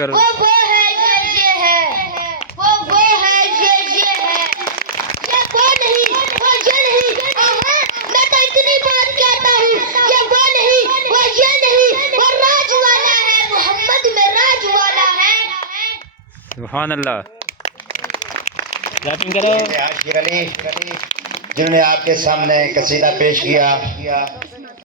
کرو. وہ ہے یہ ہے، وہ ہے یہ ہے، یہ وہ نہیں وہ یہ نہیں. میں تو اتنی بات کہتا ہوں، یہ وہ نہیں وہ یہ نہیں، وہ راج والا ہے، محمد میں راج والا ہے. سبحان اللہ. کلیپنگ کرو. عاشق علی جنہوں نے آپ کے سامنے قصیدہ پیش کیا.